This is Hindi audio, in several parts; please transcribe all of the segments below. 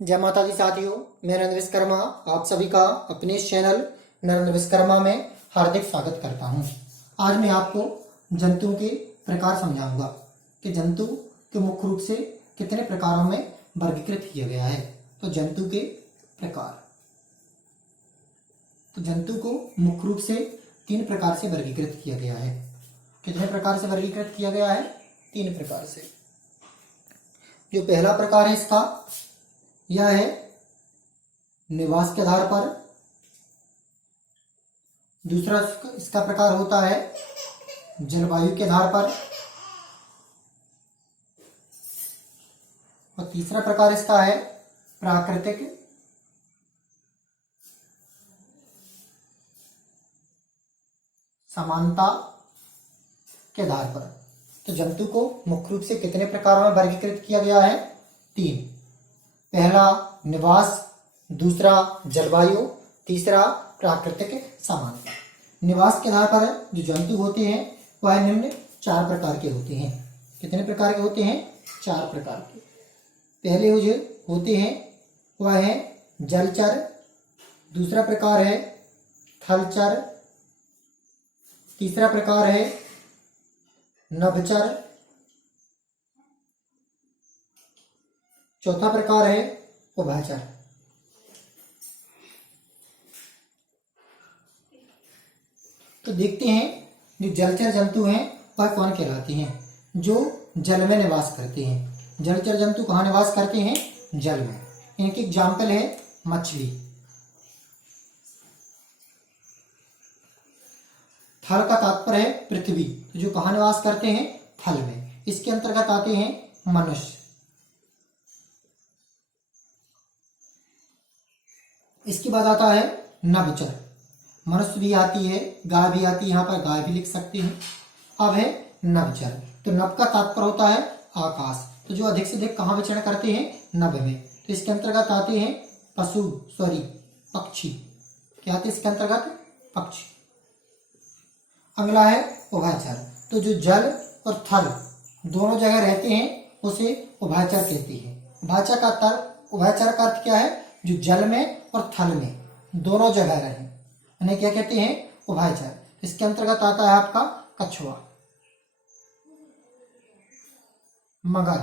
जय माता दी साथियों, मैं नरेंद्र विश्वकर्मा आप सभी का अपने इस चैनल नरेंद्र विश्वकर्मा में हार्दिक स्वागत करता हूं। आज मैं आपको जंतुओं के प्रकार समझाऊंगा कि जंतु के मुख्य रूप से कितने प्रकारों में वर्गीकृत किया गया है। तो जंतु के प्रकार, तो जंतु को मुख्य रूप से 3 प्रकार से वर्गीकृत किया गया है। कितने प्रकार से वर्गीकृत किया गया है? 3 प्रकार से। जो पहला प्रकार है इसका, यह है निवास के आधार पर। दूसरा इसका प्रकार होता है जलवायु के आधार पर। और तीसरा प्रकार इसका है प्राकृतिक समानता के आधार पर। तो जंतु को मुख्य रूप से कितने प्रकारों में वर्गीकृत किया गया है? 3। पहला निवास, दूसरा जलवायु, तीसरा प्राकृतिक समानता। निवास के आधार पर जो जंतु होते हैं वह निम्न 4 प्रकार के होते हैं। कितने प्रकार के होते हैं? 4 प्रकार के। पहले जो होते हैं वह है जलचर, दूसरा प्रकार है थलचर, तीसरा प्रकार है नभचर, चौथा प्रकार है उभयचर। तो देखते हैं जो जलचर जंतु हैं वह कौन कहलाते हैं? जो जल में निवास करते हैं। जलचर जंतु कहाँ निवास करते हैं? जल में। इनके एग्जाम्पल है मछली। थल का तात्पर्य है पृथ्वी, जो कहाँ निवास करते हैं? थल में। इसके अंतर्गत आते हैं मनुष्य। इसके बाद आता है नभचर। मनुष्य भी आती है, गाय भी आती है, यहाँ पर गाय भी लिख सकते हैं। अब है नभचर। तो नभ का तात्पर्य होता है आकाश, तो जो अधिक से अधिक कहाँ विचरण करते हैं? नभ में। तो इसके अंतर्गत आते हैं पक्षी। क्या आते हैं इसके अंतर्गत? पक्षी। अगला है उभयचर। तो जो जल और थल दोनों जगह रहते हैं उसे उभयचर कहते हैं। उभयचर का अर्थ क्या है? जो जल में और थल में दोनों जगह रहे, उन्हें क्या कहते हैं? उभयचर। इसके अंतर्गत आता है आपका कछुआ, मगर।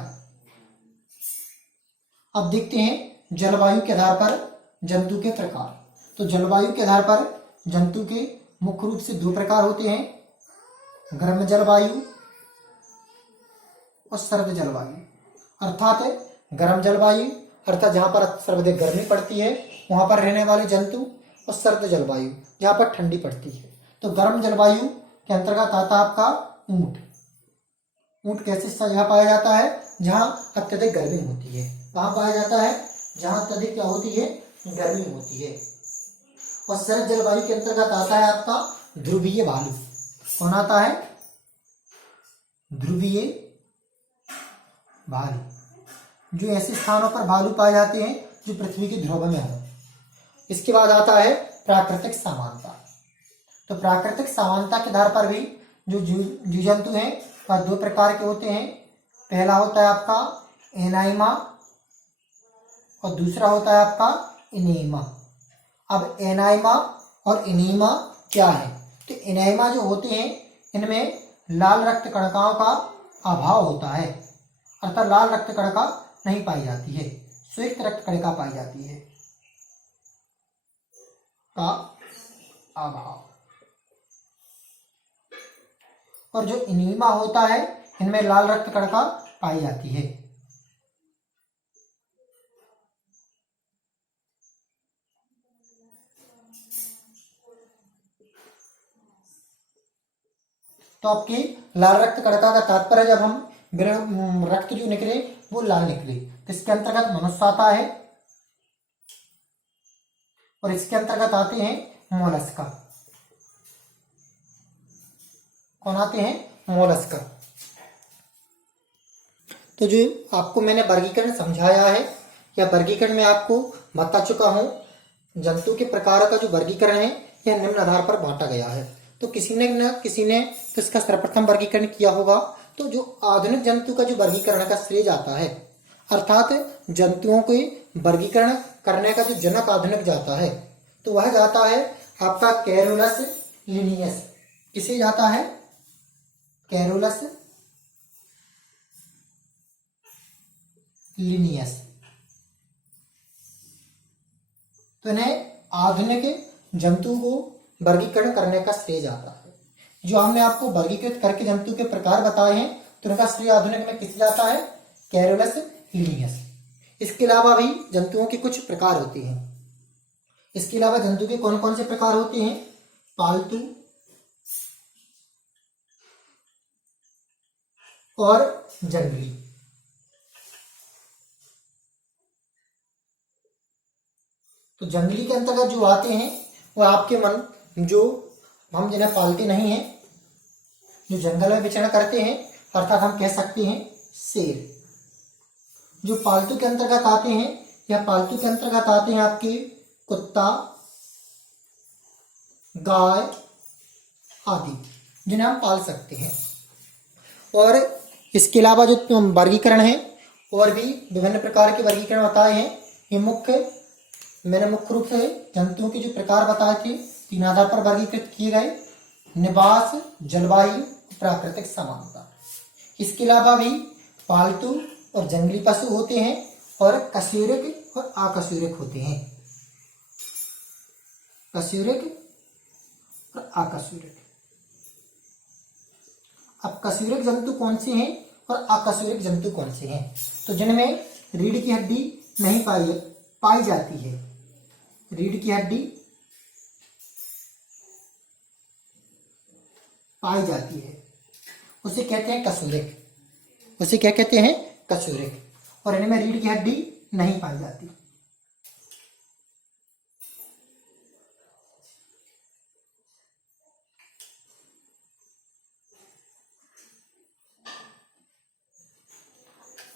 अब देखते हैं जलवायु के आधार पर जंतु के प्रकार। तो जलवायु के आधार पर जंतु के मुख्य रूप से 2 प्रकार होते हैं, गर्म जलवायु और सर्द जलवायु। अर्थात गर्म जलवायु अर्थात जहां पर सर्वाधिक गर्मी पड़ती है वहां पर रहने वाले जंतु, और सर्द जलवायु जहां पर ठंडी पड़ती है। तो गर्म जलवायु के अंतर्गत आता है आपका ऊंट। ऊंट कैसे जगह पाया जाता है? जहां अत्यधिक गर्मी होती है। कहां पाया जाता है? जहां अत्यधिक क्या होती है? गर्मी होती है। और सर्द जलवायु के अंतर्गत आता है आपका ध्रुवीय भालू। कौन आता है? ध्रुवीय भालू, जो ऐसे स्थानों पर भालू पाए जाते हैं जो पृथ्वी के ध्रुव में हो। इसके बाद आता है प्राकृतिक समानता। तो प्राकृतिक समानता के आधार पर भी जो जीव जंतु हैं वह 2 प्रकार के होते हैं। पहला होता है आपका एनाइमा और दूसरा होता है आपका इनेमा। अब एनाइमा और इनेमा क्या है? तो एनाइमा जो होते हैं इनमें लाल रक्त कणिकाओं का अभाव होता है, अर्थात लाल रक्त कणिका नहीं पाई जाती है, श्वेत रक्त कणिका पाई जाती है का अभाव। और जो इनेमा होता है इनमें लाल रक्त कणिका पाई जाती है। तो आपकी लाल रक्त कणिका का तात्पर्य जब हम रक्त जो निकले वो लाल निकले, तो इसके अंतर्गत मनुष्य आता है। और इसके अंतर्गत आते हैं मोलस्का। कौन आते हैं? मोलस्का। तो जो आपको मैंने वर्गीकरण समझाया है, या वर्गीकरण में आपको बता चुका हूं, जंतु के प्रकार का जो वर्गीकरण है यह निम्न आधार पर बांटा गया है। तो किसी ने न किसी ने तो इसका सर्वप्रथम वर्गीकरण किया होगा। तो जो आधुनिक जंतु का जो वर्गीकरण का श्रेय जाता है, अर्थात जंतुओं के वर्गीकरण करने का जो जनक आधुनिक जाता है तो वह जाता है आपका कैरोलस लिनियस। किसे जाता है? Carolus Linnaeus. तो इन्हें आधुनिक जंतु को वर्गीकरण करने का श्रेय जाता है। जो हमने आपको वर्गीकृत करके जंतु के प्रकार बताए हैं तो उनका श्रेय आधुनिक में किस जाता है? Carolus Linnaeus. इसके अलावा भी जंतुओं के कुछ प्रकार होते हैं। इसके अलावा जंतु के कौन कौन से प्रकार होते हैं? पालतू और जंगली। तो जंगली के अंतर्गत जो आते हैं वह आपके मन जो हम जिन्हें पालते नहीं हैं, जो जंगल में विचरण करते हैं, अर्थात हम कह सकते हैं शेर। जो पालतू के अंतर्गत आते हैं या पालतू के अंतर्गत आते हैं आपके कुत्ता, गाय आदि, जिन्हें हम पाल सकते हैं। और इसके अलावा जो वर्गीकरण है और भी विभिन्न प्रकार के वर्गीकरण बताए हैं। ये मैंने मुख्य रूप से जंतुओं के जो प्रकार बताए थे 3 आधार पर वर्गीकृत किए गए: निवास, जलवायु, प्राकृतिक समानता। इसके अलावा भी पालतू और जंगली पशु होते हैं और कशेरुक और आकशेरुक होते हैं। कशेरुक और आकशेरुक। अब कशेरुक जंतु कौन से हैं और आकशेरुक जंतु कौन से हैं? तो जिनमें रीढ़ की हड्डी नहीं पाई जाती है। रीढ़ की हड्डी पाई जाती है उसे कहते हैं कशेरुक। उसे क्या कहते हैं? कशेरुक। और इनमें रीढ़ की हड्डी नहीं पाई जाती।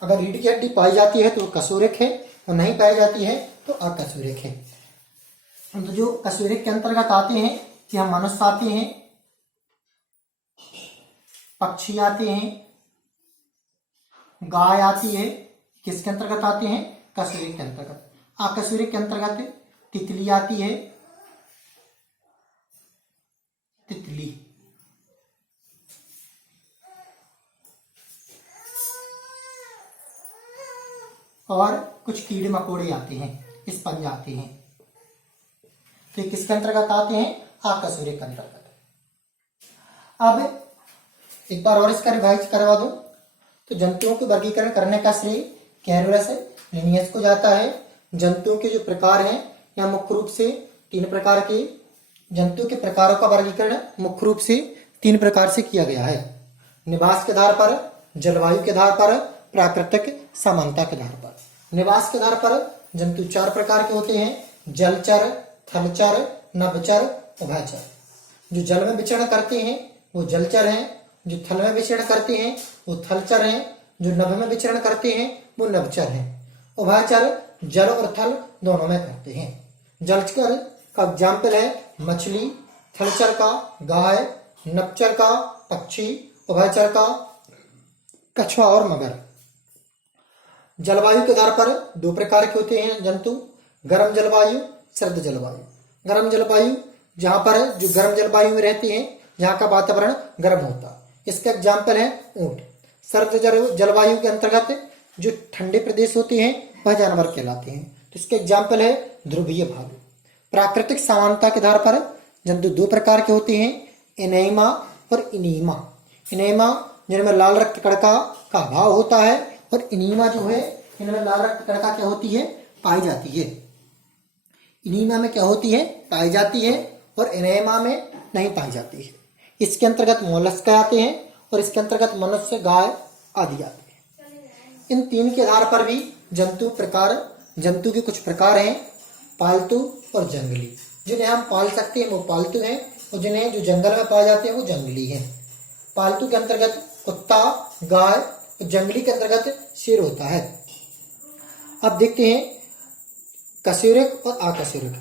अगर रीढ़ की हड्डी पाई जाती है तो कशेरुक है और नहीं पाई जाती है तो अकशेरुक है। तो जो कशेरुक के अंतर्गत आते हैं कि हम मनुष्य आते हैं, पक्षी आते हैं, गाय आती है। किसके अंतर्गत आते हैं? कशेरुक के अंतर्गत। अकशेरुक के अंतर्गत तितली आती है। तितली। और कुछ कीड़े मकोड़े आते हैं, स्पंज आते हैं। तो ये किसके अंतर्गत आते हैं? अकशेरुक के अंतर्गत। अब एक बार और इसका रिवाइज करवा दूं तो जंतुओं के वर्गीकरण करने का श्रेय कैरोलस लिनियस को जाता है। जंतुओं के जो प्रकार हैं यहाँ मुख्य रूप से 3 प्रकार के जंतु के प्रकारों का वर्गीकरण मुख्य रूप से 3 प्रकार से किया गया है: निवास के आधार पर, जलवायु के आधार पर, प्राकृतिक समानता के आधार पर। निवास के आधार पर जंतु 4 प्रकार के होते हैं: जलचर, थलचर, नभचर, उभयचर। जो जल में विचरण करते हैं वो जलचर हैं, जो थल में विचरण करते हैं वो थलचर हैं, जो नभ में विचरण करते हैं वो नभचर हैं। उभयचर जल और थल दोनों में करते हैं। जलचर का एग्जाम्पल है मछली, थलचर का गाय, नभचर का पक्षी, उभयचर का कछुआ और मगर। जलवायु के आधार पर 2 प्रकार के होते हैं जंतु: गर्म जलवायु, सर्द जलवायु। गर्म जलवायु जहां पर जो गर्म जलवायु में रहते हैं, जहां का वातावरण गर्म होता, इसका एग्जाम्पल है ऊंट। सर्द जलवायु के अंतर्गत जो ठंडे प्रदेश होते हैं वह जानवर कहलाते हैं, तो इसके एग्जाम्पल है ध्रुवीय भालू। प्राकृतिक समानता के आधार पर जंतु 2 प्रकार के होते हैं: एनेमा और इनीमा। एनेमा जिनमें लाल रक्त कणिका का अभाव होता है और इनीमा जो है इनमें लाल रक्त कणिका क्या होती है? पाई जाती है। इनीमा में क्या होती है? पाई जाती है और एनेमा में नहीं पाई जाती है। इसके अंतर्गत मोलस्क आते हैं और इसके अंतर्गत मनुष्य, गाय आदि आते हैं। इन 3 के आधार पर भी जंतु के कुछ प्रकार हैं: पालतू और जंगली। जिन्हें हम पाल सकते हैं वो पालतू हैं और जिन्हें जो जंगल में पाए जाते हैं वो जंगली हैं। पालतू के अंतर्गत कुत्ता, गाय और जंगली के अंतर्गत शेर होता है। अब देखते हैं कशेरुक और अकशेरुक।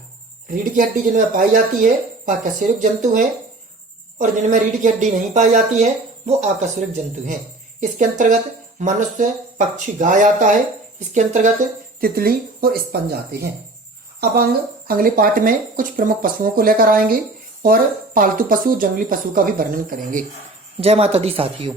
रीढ़ की हड्डी जिनमें पाई जाती है वह कशेरुक जंतु है और जिनमें रीढ़ की हड्डी नहीं पाई जाती है वो अकशेरुक जंतु हैं। इसके अंतर्गत मनुष्य, पक्षी, गाय आता है। इसके अंतर्गत तितली और स्पंज आते हैं। अब अगले पार्ट में कुछ प्रमुख पशुओं को लेकर आएंगे और पालतू पशु, जंगली पशु का भी वर्णन करेंगे। जय माता दी साथियों।